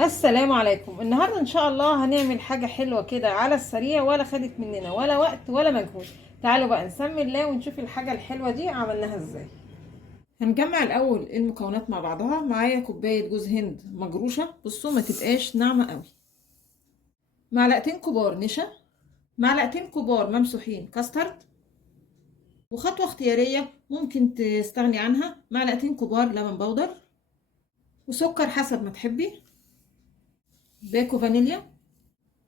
السلام عليكم. النهارده ان شاء الله هنعمل حاجه حلوه كده على السريع، ولا خدت مننا ولا وقت ولا مجهود. تعالوا بقى نسمي الله ونشوف الحاجه الحلوه دي عملناها ازاي. هنجمع الاول المكونات مع بعضها. معايا كوبايه جوز هند مجروشه، بصوا ما تبقاش ناعمه قوي. معلقتين كبار نشا، معلقتين كبار ممسوحين كاسترد، وخطوه اختياريه ممكن تستغني عنها، معلقتين كبار لبن بودر، وسكر حسب ما تحبي، باكو فانيليا.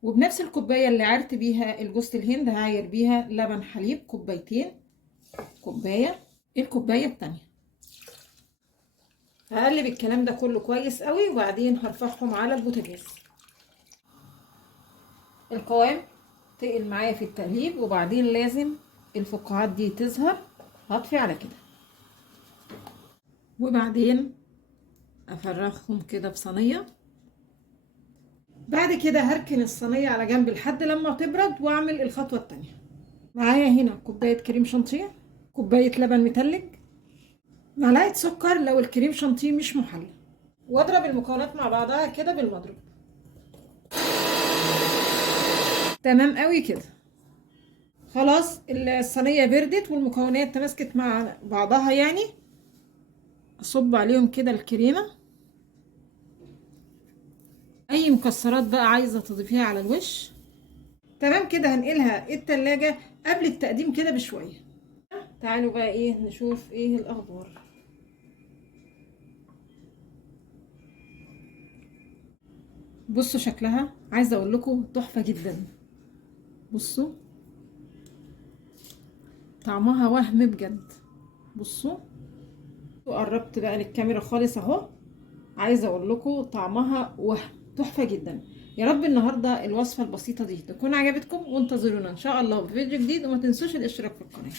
وبنفس الكوباية اللي عرت بيها الجوز الهند هعاير بيها لبن حليب كوبايتين، كوباية الكوباية التانية. هقلب الكلام ده كله كويس قوي وبعدين هرفعهم على البوتاجاز. القوام تقل معايا في التقليب وبعدين لازم الفقاعات دي تظهر. هطفي على كده وبعدين افرغهم كده في صينية. بعد كده هركن الصينية على جنب لحد لما تبرد واعمل الخطوة التانية. معايا هنا كوباية كريم شانتيه، كوباية لبن متلج، معلقة سكر لو الكريم شانتيه مش محلى، واضرب المكونات مع بعضها كده بالمضرب. تمام قوي كده. خلاص الصينية بردت والمكونات تماسكت مع بعضها يعني. اصب عليهم كده الكريمة. اي مكسرات بقى عايزة تضيفيها على الوش. تمام كده. هنقلها التلاجة قبل التقديم كده بشوية. تعالوا بقى ايه نشوف ايه الاخبار. بصوا شكلها، عايزة اقول لكم تحفة جدا. بصوا طعمها وهم بجد. بصوا وقربت بقى للكاميرا خالص اهو. عايزه اقول لكم طعمها وهم تحفه جدا. يا رب النهارده الوصفه البسيطه دي تكون عجبتكم، وانتظرونا ان شاء الله في فيديو جديد، وما تنسوش الاشتراك في القناه.